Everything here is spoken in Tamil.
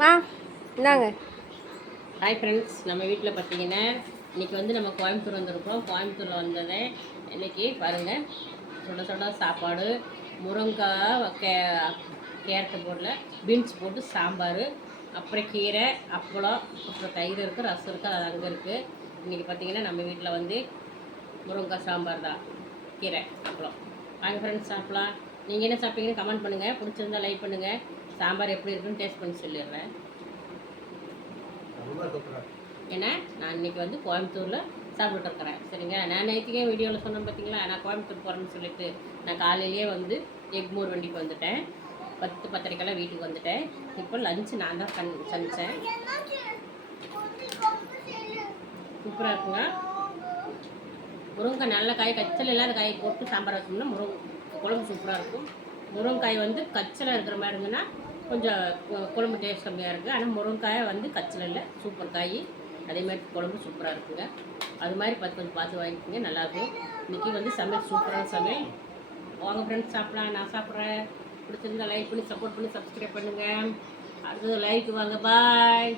மா இந்தாங்க. ஹாய் ஃப்ரெண்ட்ஸ், நம்ம வீட்டில் பார்த்தீங்கன்னா இன்றைக்கி வந்து நம்ம கோயம்புத்தூர் வந்திருக்கோம். கோயம்புத்தூரில் வந்ததை இன்றைக்கி பாருங்கள், சுட சுட சாப்பாடு, முருங்காய், கேரட்டு போடல, பீன்ஸ் போட்டு சாம்பார், அப்புறம் கீரை, அப்பளம், அப்புறம் தயிர் இருக்குது, ரசம் இருக்குது, அது அங்கே இருக்குது. இன்றைக்கி பார்த்தீங்கன்னா நம்ம வீட்டில் வந்து முருங்காய் சாம்பார் தான், கீரை, அப்பளம். வாங்க ஃப்ரெண்ட்ஸ் சாப்பிட்லாம். நீங்கள் என்ன சாப்பிட்டீங்கன்னு கமெண்ட் பண்ணுங்கள். பிடிச்சிருந்தா லைக் பண்ணுங்கள். சாம்பார் எப்படி இருக்குன்னு டேஸ்ட் பண்ணி சொல்லிடுறேன். ஏன்னா நான் இன்றைக்கி வந்து கோயம்புத்தூரில் சாப்பிட்டுருக்குறேன். சரிங்க, நான் நேற்றுக்கே வீடியோவில் சொன்னேன் பார்த்தீங்களா, நான் கோயம்புத்தூர் போகிறேன்னு சொல்லிட்டு நான் காலையிலேயே வந்து எக்மூர் வண்டிக்கு வந்துட்டேன். 10-10:30 வீட்டுக்கு வந்துட்டேன். இப்போ லஞ்சு நான் தான் சமைச்சேன். சூப்பராக இருக்குங்க. முருங்கைக்காய் நல்ல காய், கச்சல் இல்லாத காயை போட்டு சாம்பார் வச்சோம்னா குழம்பு சூப்பராக இருக்கும். முருங்கைக்காய் வந்து கச்சலாக இருக்கிற மாதிரி இருந்ததுன்னா கொஞ்சம் குழம்பு டேஸ்ட் கம்மியாக இருக்குது. ஆனால் முருங்காயை வந்து கச்சல் இல்லை, சூப்பர் காய். அதேமாதிரி குழம்பு சூப்பராக இருக்குங்க. அது மாதிரி கொஞ்சம் பார்த்து வாங்கிக்கோங்க, நல்லாயிருக்கும். இன்றைக்கி வந்து சமையல் சூப்பரான சமையல். வாங்க ஃப்ரெண்ட்ஸ் சாப்பிட்லாம். நான் சாப்பிட்றேன். பிடிச்சிருந்தா லைக் பண்ணி சப்போர்ட் பண்ணி சப்ஸ்கிரைப் பண்ணுங்கள். அடுத்தது லைக் வாங்க. பாய்.